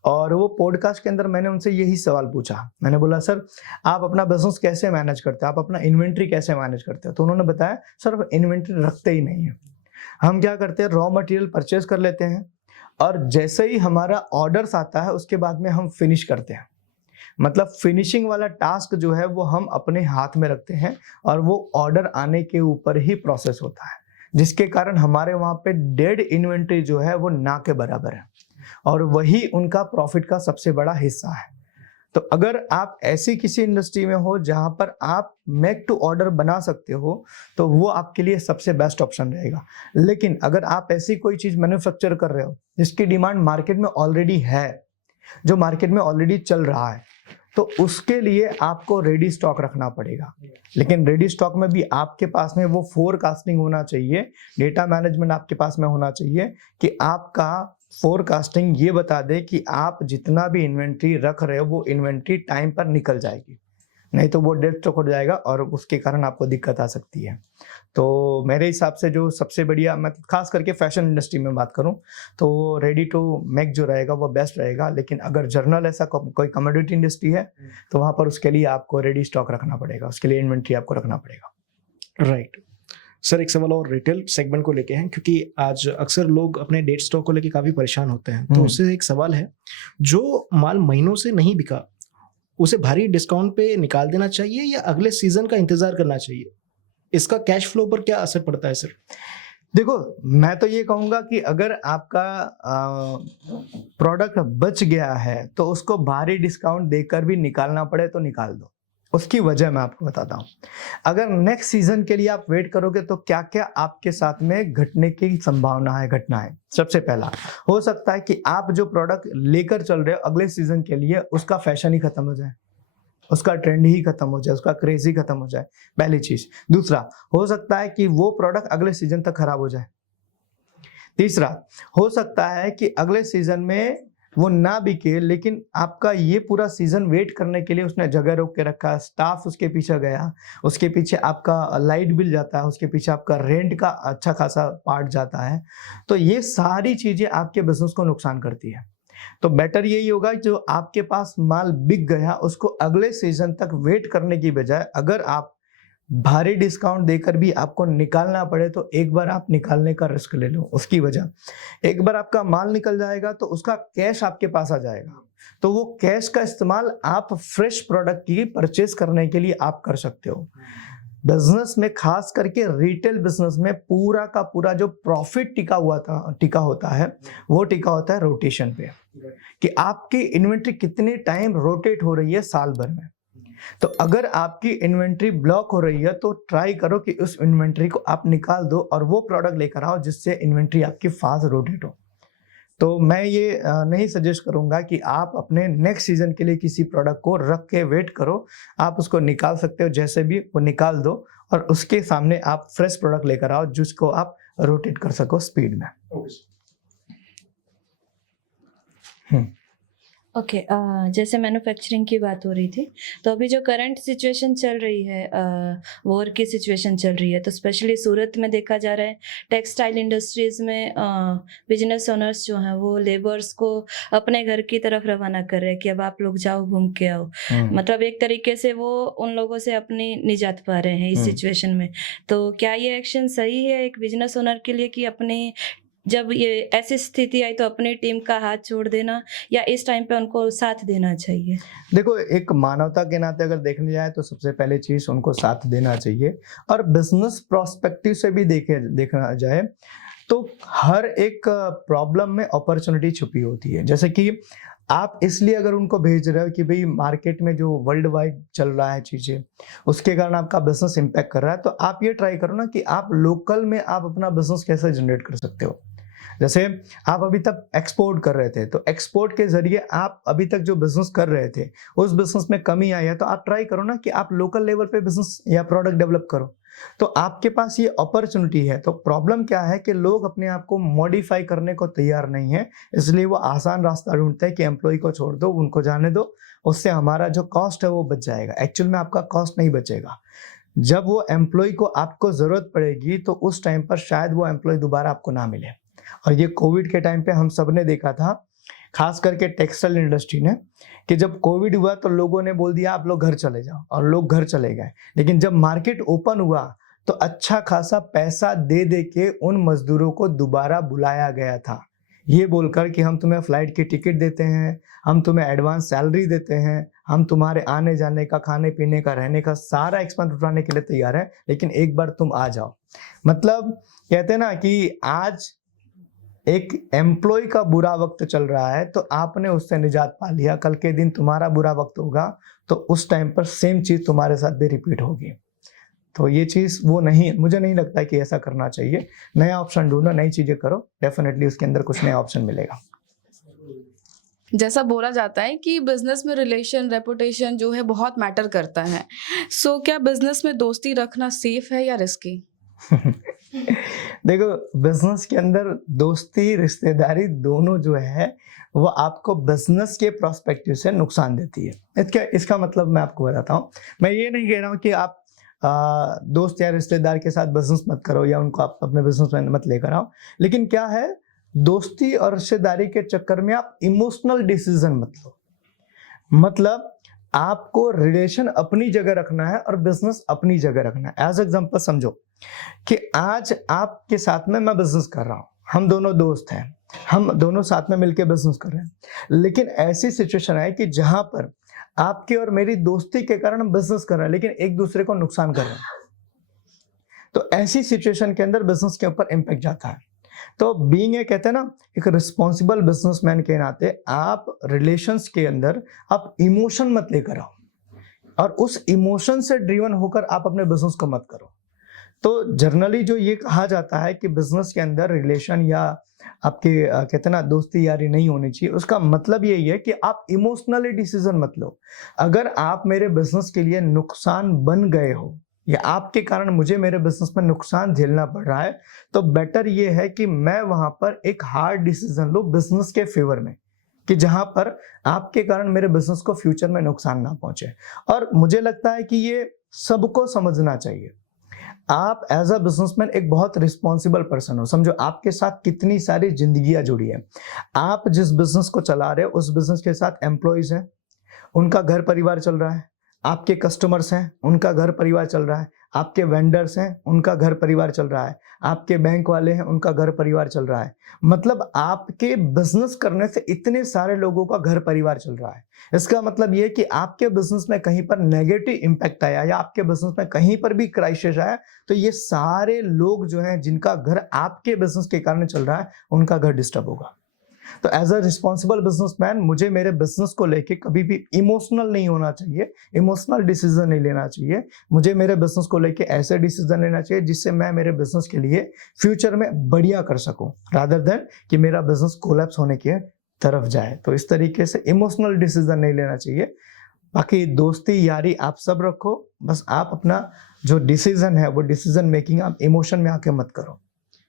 और वो पॉडकास्ट के अंदर मैंने उनसे यही सवाल पूछा। मैंने बोला, सर आप अपना बिजनेस कैसे मैनेज करते हो, आप अपना इन्वेंट्री कैसे मैनेज करते हो? तो उन्होंने बताया, सर इन्वेंट्री रखते ही नहीं है, हम क्या करते हैं, रॉ मटेरियल परचेज कर लेते हैं, और जैसे ही हमारा ऑर्डर्स आता है उसके बाद में हम फिनिश करते हैं। मतलब फिनिशिंग वाला टास्क जो है वो हम अपने हाथ में रखते हैं, और वो ऑर्डर आने के ऊपर ही प्रोसेस होता है, जिसके कारण हमारे वहाँ पे डेड इन्वेंट्री जो है वो ना के बराबर है, और वही उनका प्रॉफिट का सबसे बड़ा हिस्सा है। तो अगर आप ऐसी किसी इंडस्ट्री में हो जहां पर आप मेक टू ऑर्डर बना सकते हो, तो वो आपके लिए सबसे बेस्ट ऑप्शन रहेगा। लेकिन अगर आप ऐसी कोई चीज मैन्युफैक्चर कर रहे हो जिसकी डिमांड मार्केट में ऑलरेडी है, जो मार्केट में ऑलरेडी चल रहा है, तो उसके लिए आपको रेडी स्टॉक रखना पड़ेगा। लेकिन रेडी स्टॉक में भी आपके पास में वो फोरकास्टिंग होना चाहिए, डेटा मैनेजमेंट आपके पास में होना चाहिए, कि आपका फोरकास्टिंग ये बता दे कि आप जितना भी इन्वेंट्री रख रहे हो वो इन्वेंट्री टाइम पर निकल जाएगी, नहीं तो वो डेड स्टॉक हो जाएगा और उसके कारण आपको दिक्कत आ सकती है। तो मेरे हिसाब से जो सबसे बढ़िया, मैं खास करके फैशन इंडस्ट्री में बात करूं, तो रेडी टू मेक जो रहेगा वो बेस्ट रहेगा। लेकिन अगर जर्नल ऐसा कोई कमोडिटी इंडस्ट्री है, तो वहां पर उसके लिए आपको रेडी स्टॉक रखना पड़ेगा, उसके लिए इन्वेंट्री आपको रखना पड़ेगा। राइट सर, एक सवाल और रिटेल सेगमेंट को लेके हैं, क्योंकि आज अक्सर लोग अपने डेट स्टॉक को लेके काफी परेशान होते हैं। तो उससे एक सवाल है, जो माल महीनों से नहीं बिका उसे भारी डिस्काउंट पे निकाल देना चाहिए या अगले सीजन का इंतजार करना चाहिए? इसका कैश फ्लो पर क्या असर पड़ता है सर? देखो, मैं तो ये कहूंगा कि अगर आपका प्रोडक्ट बच गया है तो उसको भारी डिस्काउंट देकर भी निकालना पड़े तो निकाल दो। उसकी वजह मैं आपको बताता हूँ। अगर नेक्स्ट सीजन के लिए आप वेट करोगे तो क्या क्या आपके साथ में घटने की संभावना है, घटना है। सबसे पहला हो सकता है कि आप जो प्रोडक्ट लेकर चल रहे हो अगले सीजन के लिए, उसका फैशन ही खत्म हो जाए, उसका ट्रेंड ही खत्म हो जाए, उसका क्रेज ही खत्म हो जाए, पहली चीज। दूसरा, हो सकता है कि वो प्रोडक्ट अगले सीजन तक खराब हो जाए। तीसरा, हो सकता है कि अगले सीजन में वो ना बिके, लेकिन आपका ये पूरा सीजन वेट करने के लिए उसने जगह रोक के रखा, स्टाफ उसके पीछे गया, उसके पीछे आपका लाइट बिल जाता है, उसके पीछे आपका रेंट का अच्छा खासा पार्ट जाता है। तो ये सारी चीजें आपके बिजनेस को नुकसान करती है। तो बेटर यही होगा जो आपके पास माल बिक गया उसको अगले सीजन तक वेट करने की बजाय, अगर आप भारी डिस्काउंट देकर भी आपको निकालना पड़े तो एक बार आप निकालने का रिस्क ले लो। उसकी वजह, एक बार आपका माल निकल जाएगा तो उसका कैश आपके पास आ जाएगा, तो वो कैश का इस्तेमाल आप फ्रेश प्रोडक्ट की परचेस करने के लिए आप कर सकते हो। बिजनेस में, खास करके रिटेल बिजनेस में, पूरा का पूरा जो प्रॉफिट टिका होता है वो टिका होता है रोटेशन पे, कि आपकी इन्वेंट्री कितने टाइम रोटेट हो रही है साल भर में। तो अगर आपकी इन्वेंट्री ब्लॉक हो रही है तो ट्राई करो कि उस इन्वेंट्री को आप निकाल दो और वो प्रोडक्ट लेकर आओ जिससे इन्वेंट्री आपकी फास्ट रोटेट हो। तो मैं ये नहीं सजेस्ट करूंगा कि आप अपने नेक्स्ट सीजन के लिए किसी प्रोडक्ट को रख के वेट करो। आप उसको निकाल सकते हो, जैसे भी वो निकाल दो और उसके सामने आप फ्रेश प्रोडक्ट लेकर आओ जिसको आप रोटेट कर सको स्पीड में। ओके, जैसे मैन्युफैक्चरिंग की बात हो रही थी, तो अभी जो करंट सिचुएशन चल रही है, वॉर की सिचुएशन चल रही है, तो स्पेशली सूरत में देखा जा रहा है टेक्सटाइल इंडस्ट्रीज में बिजनेस ओनर्स जो हैं वो लेबर्स को अपने घर की तरफ रवाना कर रहे हैं कि अब आप लोग जाओ, घूम के आओ। मतलब एक तरीके से वो उन लोगों से अपनी निजात पा रहे हैं इस सिचुएशन में। तो क्या ये एक्शन सही है एक बिजनेस ओनर के लिए कि अपने, जब ये ऐसी स्थिति आई तो अपनी टीम का हाथ छोड़ देना, या इस टाइम पे उनको साथ देना चाहिए? देखो, एक मानवता के नाते अगर देखने जाए तो सबसे पहले चीज उनको साथ देना चाहिए, और बिजनेस प्रोस्पेक्टिव से भी देखना जाए तो हर एक प्रॉब्लम में अपॉर्चुनिटी छुपी होती है। जैसे कि आप इसलिए अगर उनको भेज रहे हो कि भाई मार्केट में जो वर्ल्ड वाइड चल रहा है चीजें, उसके कारण आपका बिजनेस इम्पैक्ट कर रहा है, तो आप ये ट्राई करो ना कि आप लोकल में आप अपना बिजनेस कैसे जनरेट कर सकते हो। जैसे आप अभी तक एक्सपोर्ट कर रहे थे, तो एक्सपोर्ट के जरिए आप अभी तक जो बिजनेस कर रहे थे उस बिजनेस में कमी आई है, तो आप ट्राई करो ना कि आप लोकल लेवल पे बिजनेस या प्रोडक्ट डेवलप करो। तो आपके पास ये अपॉर्चुनिटी है। तो प्रॉब्लम क्या है कि लोग अपने आप को मॉडिफाई करने को तैयार नहीं है, इसलिए वो आसान रास्ता ढूंढते हैं कि एम्प्लॉय को छोड़ दो, उनको जाने दो, उससे हमारा जो कॉस्ट है वो बच जाएगा। एक्चुअल में आपका कॉस्ट नहीं बचेगा। जब वो एम्प्लॉय को आपको ज़रूरत पड़ेगी तो उस टाइम पर शायद वो एम्प्लॉय दोबारा आपको ना मिले। और ये कोविड के टाइम पे हम सब ने देखा था, खास करके टेक्सटाइल इंडस्ट्री ने, कि जब कोविड हुआ तो लोगों ने बोल दिया आप लोग घर चले जाओ, और लोग घर चले गए। लेकिन जब मार्केट ओपन हुआ तो अच्छा खासा पैसा दे दे के उन मजदूरों को दोबारा बुलाया गया था, ये बोलकर कि हम तुम्हें फ्लाइट की टिकट देते हैं, हम तुम्हें एडवांस सैलरी देते हैं, हम तुम्हारे आने जाने का, खाने पीने का, रहने का सारा एक्सपेंस उठाने के लिए तैयार है, लेकिन एक बार तुम आ जाओ। मतलब कहते हैं ना कि आज एक एम्प्लॉय का बुरा वक्त चल रहा है तो आपने उससे निजात पा लिया, कल के दिन तुम्हारा बुरा वक्त होगा तो उस टाइम पर सेम चीज तुम्हारे साथ भी रिपीट होगी। तो ये चीज वो नहीं, मुझे नहीं लगता कि ऐसा करना चाहिए। नया ऑप्शन ढूंढो, नई चीजें करो, डेफिनेटली उसके अंदर कुछ नया ऑप्शन मिलेगा। जैसा बोला जाता है कि बिजनेस में रिलेशन, रेपुटेशन जो है बहुत मैटर करता है। सो क्या बिजनेस में दोस्ती रखना सेफ है या रिस्की? देखो, बिजनेस के अंदर दोस्ती, रिश्तेदारी दोनों जो है वो आपको बिजनेस के प्रोस्पेक्टिव से नुकसान देती है। इसका मतलब मैं आपको बताता हूँ। मैं ये नहीं कह रहा हूँ कि आप दोस्त या रिश्तेदार के साथ बिजनेस मत करो या उनको आप अपने बिजनेस में मत लेकर आओ, लेकिन क्या है, दोस्ती और रिश्तेदारी के चक्कर में आप इमोशनल डिसीजन मत लो। मतलब आपको रिलेशन अपनी जगह रखना है और बिजनेस अपनी जगह रखना है। एज एग्जांपल समझो कि आज आपके साथ में मैं बिजनेस कर रहा हूँ, हम दोनों दोस्त हैं, हम दोनों साथ में मिलकर बिजनेस कर रहे हैं, लेकिन ऐसी सिचुएशन है कि जहां पर आपके और मेरी दोस्ती के कारण हम बिजनेस कर रहे हैं लेकिन एक दूसरे को नुकसान कर रहे हैं, तो ऐसी सिचुएशन के अंदर बिजनेस के ऊपर इम्पैक्ट जाता है। तो बीइंग ए, कहते हैं ना, एक रिस्पॉन्सिबल बिजनेसमैन के नाते आप रिलेशंस के अंदर आप इमोशन मत लेकर आओ और उस इमोशन से ड्रिवन होकर आप अपने बिजनेस को मत करो। तो जनरली जो ये कहा जाता है कि बिजनेस के अंदर रिलेशन या आपके कहते हैं ना दोस्ती यारी नहीं होनी चाहिए, उसका मतलब यही है कि आप इमोशनली डिसीजन मत लो। अगर आप मेरे बिजनेस के लिए नुकसान बन गए हो या आपके कारण मुझे मेरे बिजनेस में नुकसान झेलना पड़ रहा है, तो बेटर ये है कि मैं वहां पर एक हार्ड डिसीजन लूं बिजनेस के फेवर में, कि जहां पर आपके कारण मेरे बिजनेस को फ्यूचर में नुकसान ना पहुंचे। और मुझे लगता है कि ये सबको समझना चाहिए। आप एज अ बिजनेसमैन एक बहुत रिस्पॉन्सिबल पर्सन हो। समझो आपके साथ कितनी सारी जिंदगियां जुड़ी है। आप जिस बिजनेस को चला रहे हो उस बिजनेस के साथ एम्प्लॉयज हैं, उनका घर परिवार चल रहा है, आपके कस्टमर्स हैं, उनका घर परिवार चल रहा है, आपके वेंडर्स हैं, उनका घर परिवार चल रहा है, आपके बैंक वाले हैं, उनका घर परिवार चल रहा है। मतलब आपके बिजनेस करने से इतने सारे लोगों का घर परिवार चल रहा है। इसका मतलब ये कि आपके बिजनेस में कहीं पर नेगेटिव इंपैक्ट आया या आपके बिजनेस में कहीं पर भी क्राइसिस आया तो ये सारे लोग जो हैं जिनका घर आपके बिजनेस के कारण चल रहा है उनका घर डिस्टर्ब होगा। तो एज अ रिस्पॉन्सिबल बिजनेसमैन मुझे मेरे बिजनेस को लेके कभी भी इमोशनल नहीं होना चाहिए, इमोशनल डिसीजन नहीं लेना चाहिए। मुझे मेरे बिजनेस को लेके ऐसे डिसीजन लेना चाहिए जिससे मैं मेरे बिजनेस के लिए फ्यूचर में बढ़िया कर सकूं, रादर देन कि मेरा बिजनेस कोलैप्स होने की तरफ जाए। तो इस तरीके से इमोशनल डिसीजन नहीं लेना चाहिए। बाकी दोस्ती यारी आप सब रखो, बस आप अपना जो डिसीजन है वो डिसीजन मेकिंग आप इमोशन में आके मत करो।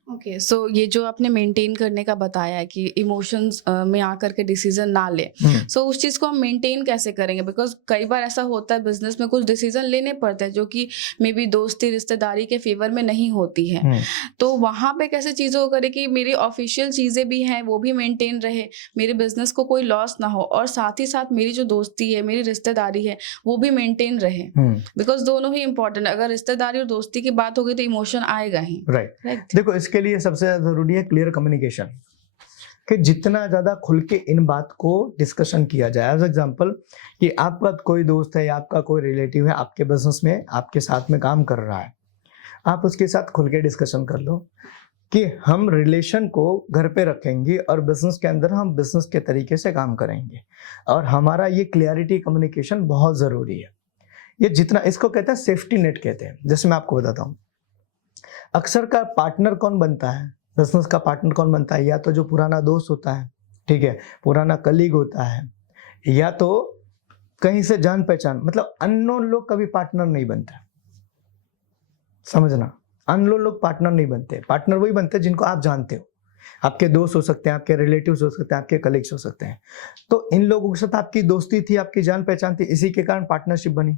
ओके, सो ये जो आपने मेंटेन करने का बताया कि इमोशंस में आकर के डिसीजन ना ले, सो उस चीज़ को हम मेंटेन कैसे करेंगे? बिकॉज कई बार ऐसा होता है बिजनेस में कुछ डिसीजन लेने पड़ते हैं जो कि मे बी दोस्ती रिश्तेदारी के फेवर में नहीं होती है, तो वहाँ पे कैसे चीज़ों को करें कि मेरी ऑफिशियल चीज़ें भी हैं वो भी मेंटेन रहे, मेरे बिजनेस को कोई लॉस ना हो और साथ ही साथ मेरी जो दोस्ती है, मेरी रिश्तेदारी है वो भी मेंटेन रहे, बिकॉज दोनों ही इंपॉर्टेंट है। अगर रिश्तेदारी और दोस्ती की बात होगी तो इमोशन आएगा ही, राइट। देखो, इसके लिए सबसे ज्यादा जरूरी है क्लियर कम्युनिकेशन, कि जितना ज्यादा खुल के इन बात को डिस्कशन किया जाए। एज एग्जांपल कि आपका कोई दोस्त है या आपका कोई रिलेटिव है आपके बिजनेस में आपके साथ में काम कर रहा है, आप उसके साथ खुल के डिस्कशन कर लो कि हम रिलेशन को घर पे रखेंगे और बिजनेस के अंदर हम बिजनेस के तरीके से काम करेंगे, और हमारा ये क्लियरिटी कम्युनिकेशन बहुत जरूरी है। ये जितना, इसको कहते हैं सेफ्टी नेट कहते हैं। जैसे मैं आपको बताता हूँ, अक्सर का पार्टनर कौन बनता है, बिजनेस का पार्टनर कौन बनता है? या तो जो पुराना दोस्त होता है, ठीक है, पुराना कलीग होता है, या तो कहीं से जान पहचान, मतलब अननोन लोग कभी पार्टनर नहीं बनते। समझना, अननोन लोग पार्टनर नहीं बनते। पार्टनर वही बनते हैं जिनको आप जानते हो। आपके दोस्त हो सकते हैं, आपके रिलेटिव्स हो सकते हैं, आपके कलीग्स हो सकते हैं। तो इन लोगों के साथ आपकी दोस्ती थी, आपकी जान पहचान थी, इसी के कारण पार्टनरशिप बनी।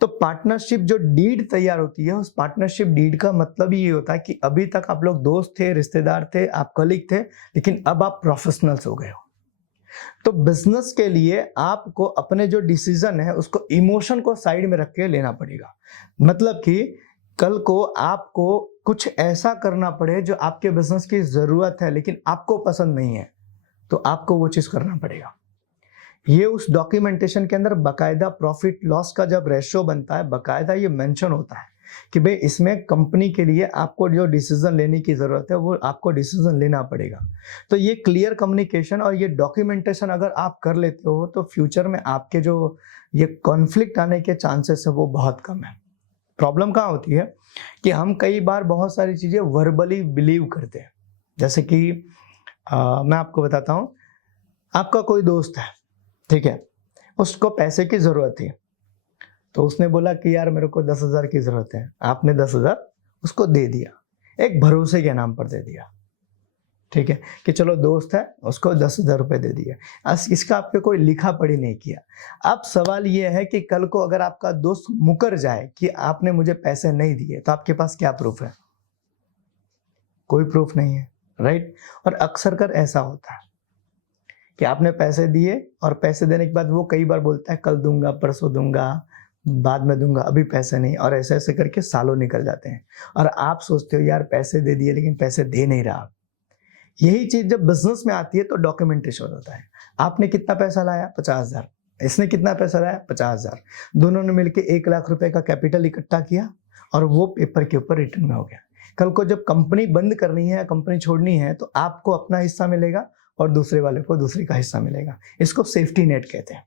तो पार्टनरशिप जो डीड तैयार होती है, उस पार्टनरशिप डीड का मतलब ये होता है कि अभी तक आप लोग दोस्त थे, रिश्तेदार थे, आप कलीग थे, लेकिन अब आप प्रोफेशनल्स हो गए हो। तो बिजनेस के लिए आपको अपने जो डिसीजन है उसको इमोशन को साइड में रख के लेना पड़ेगा। मतलब कि कल को आपको कुछ ऐसा करना पड़े जो आपके बिजनेस की जरूरत है लेकिन आपको पसंद नहीं है, तो आपको वो चीज करना पड़ेगा। ये उस डॉक्यूमेंटेशन के अंदर बकायदा प्रॉफिट लॉस का जब रेशियो बनता है, बकायदा ये मेंशन होता है कि भाई इसमें कंपनी के लिए आपको जो डिसीजन लेने की जरूरत है वो आपको डिसीजन लेना पड़ेगा। तो ये क्लियर कम्युनिकेशन और ये डॉक्यूमेंटेशन अगर आप कर लेते हो तो फ्यूचर में आपके जो ये कॉन्फ्लिक्ट आने के चांसेस है वो बहुत कम है। प्रॉब्लम कहाँ होती है कि हम कई बार बहुत सारी चीजें वर्बली बिलीव करते हैं। जैसे कि मैं आपको बताता हूँ, आपका कोई दोस्त है, ठीक है, उसको पैसे की जरूरत थी, तो उसने बोला कि यार मेरे को 10,000 की जरूरत है। आपने 10,000 उसको दे दिया, एक भरोसे के नाम पर दे दिया, ठीक है, कि चलो दोस्त है, उसको 10,000 रुपये दे दिया। इसका आपने कोई लिखा पढ़ी नहीं किया। अब सवाल ये है कि कल को अगर आपका दोस्त मुकर जाए कि आपने मुझे पैसे नहीं दिए, तो आपके पास क्या प्रूफ है? कोई प्रूफ नहीं है, राइट। और अक्सर कर ऐसा होता है कि आपने पैसे दिए और पैसे देने के बाद वो कई बार बोलता है कल दूंगा, परसों दूंगा, बाद में दूंगा, अभी पैसे नहीं, और ऐसे ऐसे करके सालों निकल जाते हैं और आप सोचते हो यार पैसे दे दिए लेकिन पैसे दे नहीं रहा। यही चीज जब बिजनेस में आती है तो डॉक्यूमेंटेशन होता है। आपने कितना पैसा लाया? 50,000। इसने कितना पैसा लाया? 50,000। दोनों ने मिलकर 1 लाख रुपए का कैपिटल इकट्ठा किया और वो पेपर के ऊपर रिटर्न में हो गया। कल को जब कंपनी बंद करनी है, कंपनी छोड़नी है, तो आपको अपना हिस्सा मिलेगा और दूसरे वाले को दूसरे का हिस्सा मिलेगा। इसको सेफ्टी नेट कहते हैं।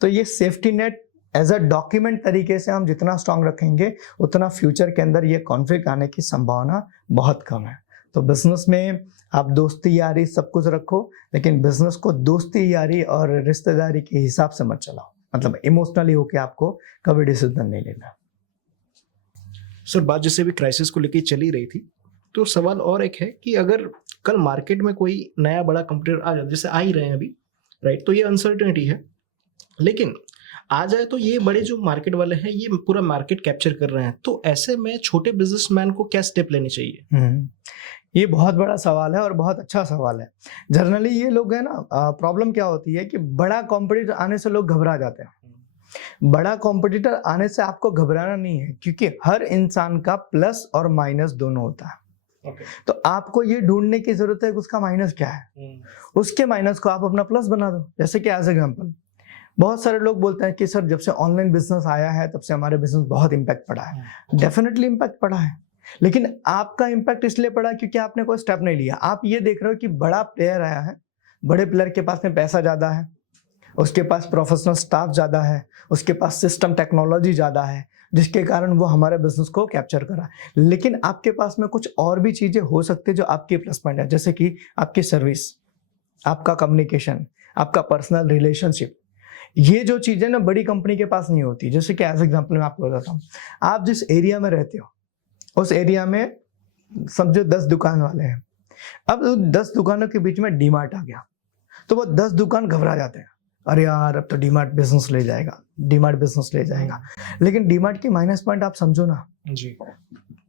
तो ये safety net as a document तरीके से हम जितना स्ट्रांग रखेंगे उतना फ्यूचर के अंदर ये कॉन्फ्लिक्ट आने की संभावना बहुत कम है। तो बिजनेस में आप दोस्ती यारी सब कुछ रखो, लेकिन बिजनेस को दोस्ती यारी और रिश्तेदारी के हिसाब से मत चलाओ। मतलब इमोशनली होके आपको कभी डिसीजन नहीं लेना। सर, बात जैसे भी क्राइसिस को लेके चली रही थी, तो सवाल और एक है कि अगर कल मार्केट में कोई नया बड़ा कंपटीटर आ जाए, जैसे आ ही रहे हैं अभी, राइट, तो ये अनसर्टेनिटी है, लेकिन आ जाए तो ये बड़े जो मार्केट वाले हैं ये पूरा मार्केट कैप्चर कर रहे हैं, तो ऐसे में छोटे बिजनेसमैन को क्या स्टेप लेने चाहिए? ये बहुत बड़ा सवाल है और बहुत अच्छा सवाल है। जनरली ये लोग है ना, प्रॉब्लम क्या होती है कि बड़ा कॉम्पिटिटर आने से लोग घबरा जाते हैं। बड़ा कॉम्पिटिटर आने से आपको घबराना नहीं है, क्योंकि हर इंसान का प्लस और माइनस दोनों होता है। तो आपको ये ढूंढने की जरूरत है कि उसका माइनस क्या है, उसके माइनस को आप अपना प्लस बना दो। जैसे कि एज एग्जाम्पल, बहुत सारे लोग बोलते हैं कि सर जब से ऑनलाइन बिजनेस आया है तब से हमारे बिजनेस बहुत इंपैक्ट पड़ा है। डेफिनेटली इंपैक्ट पड़ा है, लेकिन आपका इंपैक्ट इसलिए पड़ा क्योंकि आपने कोई स्टेप नहीं लिया। आप ये देख रहे हो कि बड़ा प्लेयर आया है, बड़े प्लेयर के पास में पैसा ज्यादा है, उसके पास प्रोफेशनल स्टाफ ज्यादा है, उसके पास सिस्टम टेक्नोलॉजी ज्यादा है, जिसके कारण वो हमारे बिजनेस को कैप्चर करा। लेकिन आपके पास में कुछ और भी चीजें हो सकती है जो आपकी प्लस पॉइंट है, जैसे कि आपकी सर्विस, आपका कम्युनिकेशन, आपका पर्सनल रिलेशनशिप। ये जो चीजें ना बड़ी कंपनी के पास नहीं होती। जैसे कि एज एग्जाम्पल मैं आपको बताता हूँ, आप जिस एरिया में रहते हो उस एरिया में समझो 10 दुकान वाले हैं। अब 10 दुकानों के बीच में डीमार्ट आ गया तो वो 10 दुकान घबरा जाते हैं, अरे यार अब तो डीमार्ट बिजनेस ले जाएगा, डीमार्ट बिजनेस ले जाएगा। लेकिन डीमार्ट की माइनस पॉइंट आप समझो ना जी,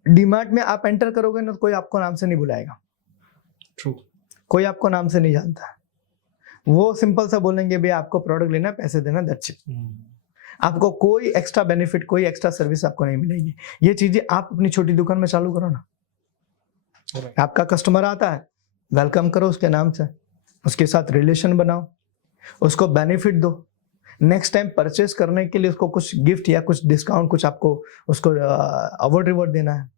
डीमार्ट में आप एंटर करोगे ना तो कोई आपको नाम से नहीं बुलाएगा। ट्रू, कोई आपको नाम से नहीं जानता। वो सिंपल सा बोलेंगे भैया आपको प्रोडक्ट लेना, पैसे देना, दैट्स इट। आपको कोई एक्स्ट्रा बेनिफिट, कोई एक्स्ट्रा सर्विस आपको नहीं मिलेगी। ये चीजें आप अपनी छोटी दुकान में चालू करो ना। आपका कस्टमर आता है, वेलकम करो उसके नाम से, उसके साथ रिलेशन बनाओ, उसको बेनिफिट दो। नेक्स्ट टाइम परचेस करने के लिए उसको कुछ गिफ्ट या कुछ डिस्काउंट, कुछ आपको उसको अवार्ड रिवॉर्ड देना है।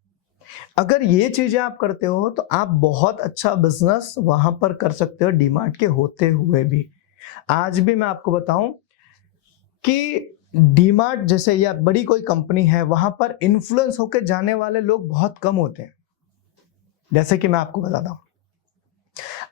अगर ये चीजें आप करते हो तो आप बहुत अच्छा बिजनेस वहां पर कर सकते हो डीमार्ट के होते हुए भी। आज भी मैं आपको बताऊं कि डीमार्ट जैसे या बड़ी कोई कंपनी है, वहां पर इन्फ्लुएंस होकर जाने वाले लोग बहुत कम होते हैं। जैसे कि मैं आपको बताता हूं,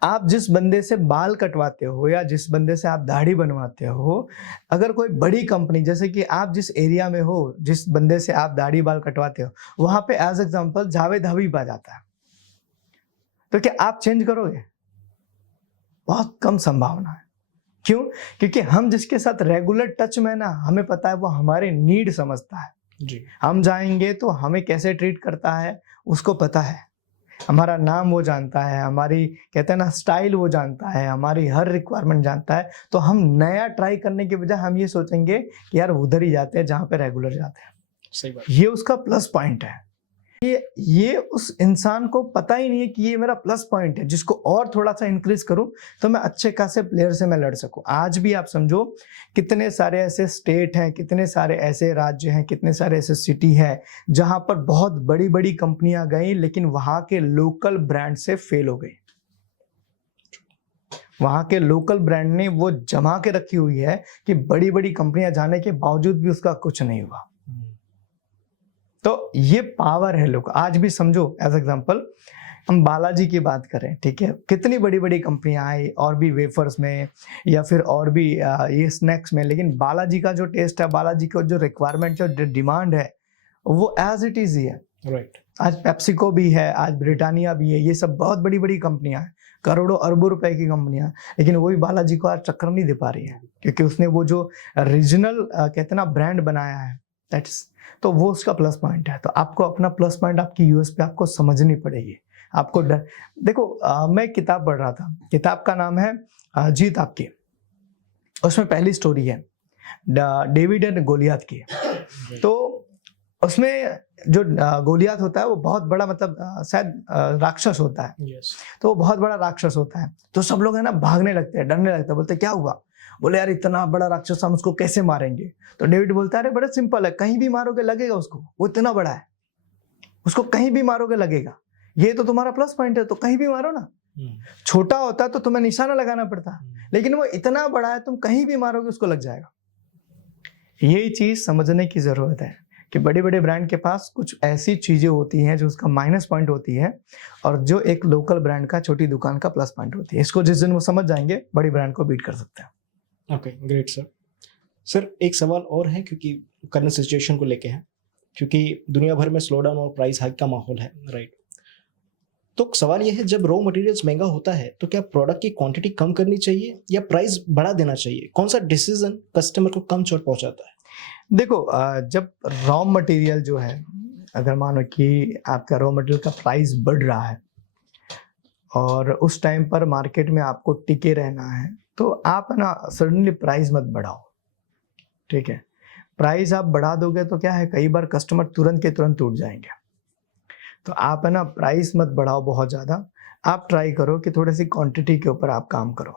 आप जिस बंदे से बाल कटवाते हो या जिस बंदे से आप दाढ़ी बनवाते हो, अगर कोई बड़ी कंपनी, जैसे कि आप जिस एरिया में हो, जिस बंदे से आप दाढ़ी बाल कटवाते हो, वहां पे एज एग्जांपल जावेद हबीब आ जाता है, तो क्या आप चेंज करोगे? बहुत कम संभावना है। क्यों? क्योंकि हम जिसके साथ रेगुलर टच में ना, हमें पता है वो हमारे नीड समझता है। जी। हम जाएंगे तो हमें कैसे ट्रीट करता है उसको पता है, हमारा नाम वो जानता है, हमारी कहते हैं ना स्टाइल वो जानता है, हमारी हर रिक्वायरमेंट जानता है। तो हम नया ट्राई करने के बजाय हम ये सोचेंगे कि यार उधर ही जाते हैं जहाँ पे रेगुलर जाते हैं। सही बात। ये उसका प्लस पॉइंट है। ये उस इंसान को पता ही नहीं है कि ये मेरा प्लस पॉइंट है, जिसको और थोड़ा सा इंक्रीज करूं तो मैं अच्छे खासे प्लेयर से मैं लड़ सकूं। आज भी आप समझो कितने सारे ऐसे स्टेट हैं, कितने सारे ऐसे राज्य हैं, कितने सारे ऐसे सिटी हैं जहां पर बहुत बड़ी बड़ी कंपनियां गई लेकिन वहां के लोकल ब्रांड से फेल हो गई। वहां के लोकल ब्रांड ने वो जमा के रखी हुई है कि बड़ी बड़ी कंपनियां जाने के बावजूद भी उसका कुछ नहीं हुआ। तो ये पावर है लोग। आज भी समझो एज एग्जांपल हम बालाजी की बात करें, ठीक है, कितनी बड़ी बड़ी कंपनियां आई और भी वेफर्स में या फिर और भी ये स्नैक्स में, लेकिन बालाजी का जो टेस्ट है, बालाजी का जो रिक्वायरमेंट है, जो डिमांड है, वो एज इट इज ही है। राइट। आज पेप्सिको भी है, आज ब्रिटानिया भी है, ये सब बहुत बड़ी बड़ी कंपनियां हैं, करोड़ों अरबों रुपए की कंपनियां, लेकिन वही बालाजी को आज टक्कर नहीं दे पा रही है क्योंकि उसने वो जो रीजनल कहते हैं ना ब्रांड बनाया है, दैट्स, तो वो उसका प्लस पॉइंट है। तो आपको अपना प्लस पॉइंट, आपकी यूएसपी आपको समझनी पड़ेगी। आपको देखो मैं किताब पढ़ रहा था, किताब का नाम है जीत आपकी। उसमें पहली स्टोरी है डेविड एंड गोलियत की। तो उसमें जो गोलियत होता है वो बहुत बड़ा, मतलब शायद राक्षस होता है। यस। तो वो बहुत बड़ा राक्षस होता है। तो सब लोग है ना भागने लगते हैं, डरने लगते हैं, बोलते क्या हुआ? बोले यार इतना बड़ा राक्षस, हम उसको कैसे मारेंगे? तो डेविड बोलता है अरे बड़ा सिंपल है, कहीं भी मारोगे लगेगा उसको, वो इतना बड़ा है, उसको कहीं भी मारोगे लगेगा। ये तो तुम्हारा प्लस पॉइंट है, तो कहीं भी मारो ना। छोटा होता तो तुम्हें निशाना लगाना पड़ता, लेकिन वो इतना बड़ा है, तुम कहीं भी मारोगे उसको लग जाएगा। यही चीज समझने की जरूरत है कि बड़े बड़े ब्रांड के पास कुछ ऐसी चीजें होती हैं जो उसका माइनस पॉइंट होती है और जो एक लोकल ब्रांड का, छोटी दुकान का प्लस पॉइंट होती है। इसको जिस दिन वो समझ जाएंगे, बड़ी ब्रांड को बीट कर सकते हैं। Okay, great sir. सर एक सवाल और है, क्योंकि करंट सिचुएशन को लेके है, क्योंकि दुनिया भर में स्लो डाउन और प्राइस हाइक का माहौल है, राइट? तो सवाल यह है, जब रॉ मटेरियल्स महंगा होता है तो क्या प्रोडक्ट की क्वांटिटी कम करनी चाहिए या प्राइस बढ़ा देना चाहिए? कौन सा डिसीजन कस्टमर को कम चोट पहुंचाता है? देखो जब रॉ मटेरियल जो है, अगर मानो कि आपका रॉ मटेरियल का प्राइस बढ़ रहा है और उस टाइम पर मार्केट में आपको टिके रहना है, तो आप ना सडनली प्राइस मत बढ़ाओ, ठीक है? प्राइस आप बढ़ा दोगे तो क्या है, कई बार कस्टमर तुरंत के तुरंत टूट जाएंगे। तो आप है ना प्राइस मत बढ़ाओ बहुत ज़्यादा। आप ट्राई करो कि थोड़ी सी क्वांटिटी के ऊपर आप काम करो,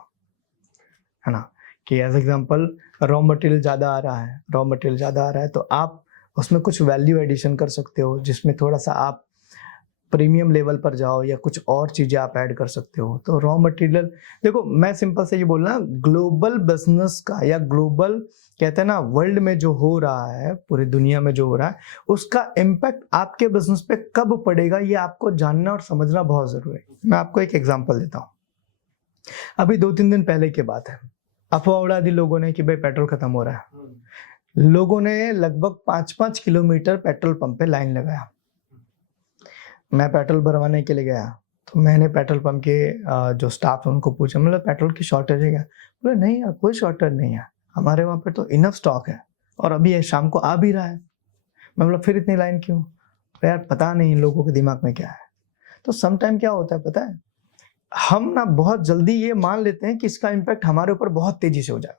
है ना? कि एज एग्जांपल रॉ मटेरियल ज़्यादा आ रहा है, रॉ मटेरियल ज़्यादा आ रहा है तो आप उसमें कुछ वैल्यू एडिशन कर सकते हो, जिसमें थोड़ा सा आप प्रीमियम लेवल पर जाओ या कुछ और चीज़ें आप ऐड कर सकते हो। तो रॉ मटेरियल, देखो मैं सिंपल से ये बोलना, ग्लोबल बिजनेस का या ग्लोबल कहते हैं ना वर्ल्ड में जो हो रहा है, पूरी दुनिया में जो हो रहा है, उसका इम्पैक्ट आपके बिजनेस पे कब पड़ेगा ये आपको जानना और समझना बहुत जरूरी है। मैं आपको एक एग्जांपल देता हूँ। अभी 2-3 दिन पहले की बात है, अफवाह उड़ा दी लोगों ने कि भाई पेट्रोल खत्म हो रहा है। लोगों ने लगभग 5-5 किलोमीटर पेट्रोल पंप पे लाइन लगाया। मैं पेट्रोल भरवाने के लिए गया तो मैंने पेट्रोल पंप के जो स्टाफ है उनको पूछा, मतलब पेट्रोल की शॉर्टेज है क्या? बोले नहीं यार कोई शॉर्टेज नहीं है, हमारे वहाँ पे तो इनफ स्टॉक है और अभी ये शाम को आ भी रहा है। मैं बोला फिर इतनी लाइन क्यों? तो यार पता नहीं लोगों के दिमाग में क्या है। तो सम टाइम क्या होता है पता है, हम ना बहुत जल्दी ये मान लेते हैं कि इसका इम्पैक्ट हमारे ऊपर बहुत तेजी से हो जाएगा।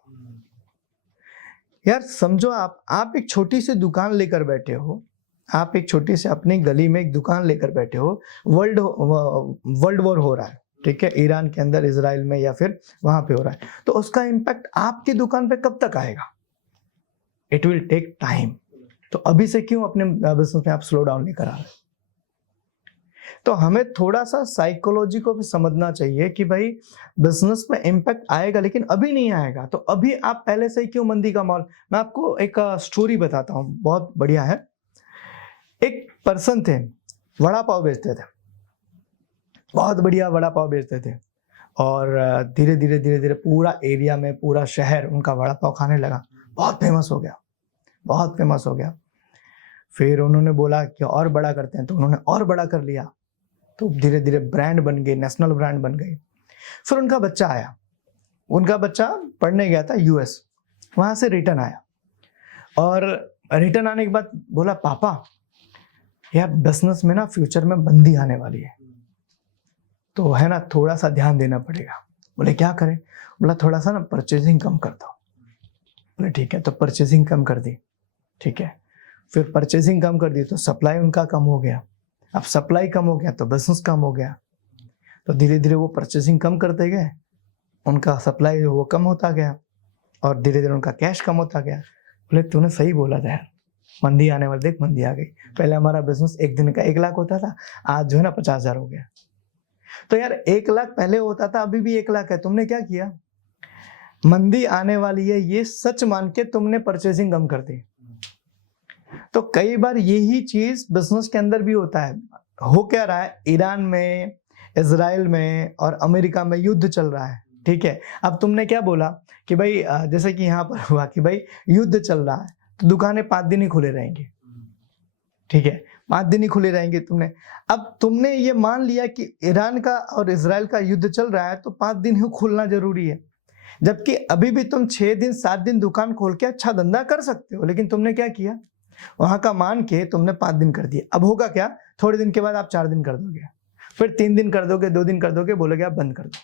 यार समझो आप एक छोटी सी दुकान लेकर बैठे हो, आप एक छोटी सी अपनी गली में एक दुकान लेकर बैठे हो, वर्ल्ड वॉर हो रहा है, ठीक है, ईरान के अंदर, इजराइल में या फिर वहां पे हो रहा है, तो उसका इम्पैक्ट आपकी दुकान पे कब तक आएगा? It will take time. तो अभी से क्यों अपने बिजनेस में आप स्लो डाउन लेकर आ रहे? तो हमें थोड़ा सा साइकोलॉजी को भी समझना चाहिए कि भाई बिजनेस में इम्पैक्ट आएगा लेकिन अभी नहीं आएगा, तो अभी आप पहले से ही क्यों मंदी का माहौल। मैं आपको एक स्टोरी बताता हूँ, बहुत बढ़िया है। एक पर्सन थे, वड़ा पाव बेचते थे, बहुत बढ़िया वड़ा पाव बेचते थे। और धीरे धीरे पूरा एरिया में पूरा शहर उनका वड़ा पाव खाने लगा, बहुत फेमस हो गया, बहुत फेमस हो गया। फिर उन्होंने बोला कि और बड़ा करते हैं, तो उन्होंने और बड़ा कर लिया, तो धीरे धीरे ब्रांड बन गई, नेशनल ब्रांड बन गई। फिर उनका बच्चा आया, उनका बच्चा पढ़ने गया था यूएस, वहाँ से रिटर्न आया और रिटर्न आने के बाद बोला, पापा यार बिजनेस में ना फ्यूचर में मंदी आने वाली है, तो है ना थोड़ा सा ध्यान देना पड़ेगा। बोले क्या करें? बोला थोड़ा सा ना परचेजिंग कम कर दो। बोले ठीक है, तो परचेजिंग कम कर दी, ठीक है। फिर परचेजिंग कम कर दी तो सप्लाई उनका कम हो गया, अब सप्लाई कम हो गया तो बिजनेस कम हो गया। तो धीरे धीरे वो परचेजिंग कम करते गए, उनका सप्लाई वो कम होता गया और धीरे धीरे उनका कैश कम होता गया। बोले तूने सही बोला था यार, मंदी आने वाली, देख मंदी आ गई। पहले हमारा बिजनेस एक दिन का 1 लाख होता था, आज जो है ना 50,000 हो गया। तो यार 1 लाख पहले होता था, अभी भी 1 लाख है। तुमने क्या किया? मंदी आने वाली है ये सच मान के तुमने परचेजिंग कम कर दी। तो कई बार यही चीज बिजनेस के अंदर भी होता है। हो क्या रहा है, ईरान में, इजराइल में और अमेरिका में युद्ध चल रहा है, ठीक है। अब तुमने क्या बोला कि भाई जैसे कि यहाँ पर हुआ कि भाई युद्ध चल रहा है तो दुकानें 5 दिन ही खुले रहेंगी, ठीक है, 5 दिन ही खुले रहेंगे। अब तुमने ये मान लिया कि ईरान का और इजराइल का युद्ध चल रहा है तो 5 दिन ही खुलना जरूरी है, जबकि अभी भी तुम 6 दिन 7 दिन दुकान खोल के अच्छा धंधा कर सकते हो। लेकिन तुमने क्या किया, वहां का मान के तुमने 5 दिन कर दिए। अब होगा क्या, थोड़े दिन के बाद आप 4 दिन कर दोगे, फिर 3 दिन कर दोगे, 2 दिन कर दोगे, बोलोगे आप बंद कर दो।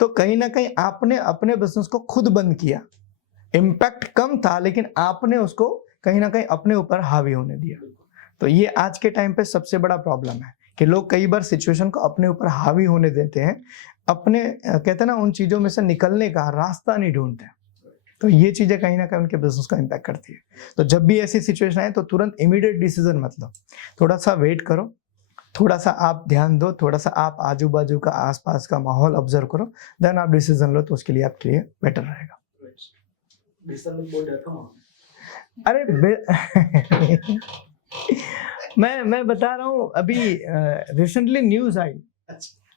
तो कहीं ना कहीं आपने अपने बिजनेस को खुद बंद किया। इम्पैक्ट कम था लेकिन आपने उसको कहीं ना कहीं अपने ऊपर हावी होने दिया। तो ये आज के टाइम पे सबसे बड़ा प्रॉब्लम है कि लोग कई बार सिचुएशन को अपने ऊपर हावी होने देते हैं, अपने कहते हैं ना उन चीजों में से निकलने का रास्ता नहीं ढूंढते। तो ये चीजें कहीं ना कहीं उनके बिजनेस को इम्पैक्ट करती है। तो जब भी ऐसी सिचुएशन आए तो तुरंत इमीडिएट डिसीजन मत लो, थोड़ा सा वेट करो, थोड़ा सा आप ध्यान दो, थोड़ा सा आप आजू बाजू का आसपास का माहौल ऑब्जर्व करो, देन आप डिसीजन लो, तो उसके लिए आपके लिए बेटर रहेगा। अरे मैं बता रहा हूँ, अभी रिसेंटली न्यूज आई,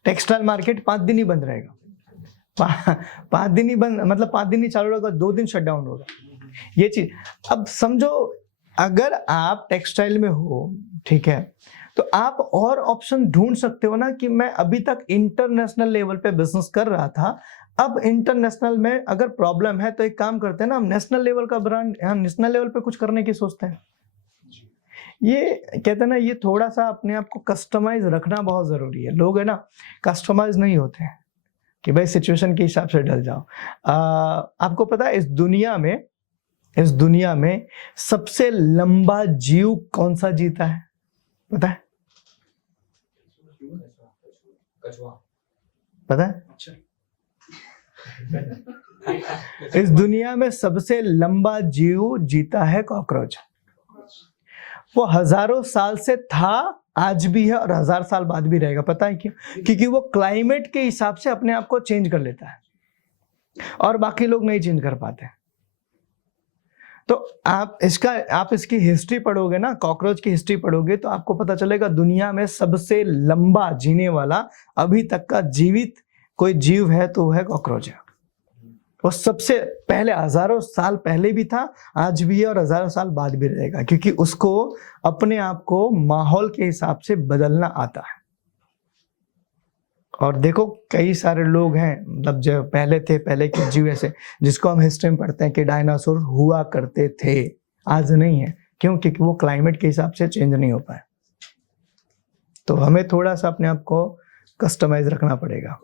टेक्सटाइल मार्केट 5 दिन ही बंद रहेगा। 5 दिन ही बंद, मतलब 5 दिन ही चालू रहेगा, 2 दिन शट डाउन होगा। ये चीज अब समझो, अगर आप टेक्सटाइल में हो, ठीक है, तो आप और ऑप्शन ढूंढ सकते हो ना कि मैं अभी तक इंटरनेशनल लेवल पे बिजनेस कर रहा था, अब इंटरनेशनल में अगर प्रॉब्लम है तो एक काम करते हैं ना, हम नेशनल लेवल का ब्रांड, नेशनल लेवल पे कुछ करने की सोचते हैं। ये कहते हैं ना, ये थोड़ा सा अपने आप को कस्टमाइज रखना बहुत जरूरी है। लोग है ना कस्टमाइज नहीं होते हैं कि भाई सिचुएशन के हिसाब से ढल जाओ। आपको पता है इस दुनिया में सबसे लंबा जीव कौन सा जीता है, पता है? पता है? इस दुनिया में सबसे लंबा जीव जीता है कॉकरोच। वो हजारों साल से था, आज भी है और 1000 साल बाद भी रहेगा। पता है क्यों? क्योंकि वो क्लाइमेट के हिसाब से अपने आप को चेंज कर लेता है और बाकी लोग नहीं चेंज कर पाते। तो आप इसकी हिस्ट्री पढ़ोगे ना, कॉकरोच की हिस्ट्री पढ़ोगे तो आपको पता चलेगा दुनिया में सबसे लंबा जीने वाला अभी तक का जीवित कोई जीव है तो वो है कॉकरोच है। वो सबसे पहले हजारों साल पहले भी था, आज भी है और हजारों साल बाद भी रहेगा, क्योंकि उसको अपने आप को माहौल के हिसाब से बदलना आता है। और देखो कई सारे लोग हैं, मतलब जो पहले थे, पहले के जीव ऐसे जिसको हम हिस्ट्री में पढ़ते हैं कि डायनासोर हुआ करते थे, आज नहीं है। क्यों? क्योंकि वो क्लाइमेट के हिसाब से चेंज नहीं हो पाए। तो हमें थोड़ा सा अपने आप को कस्टमाइज रखना पड़ेगा।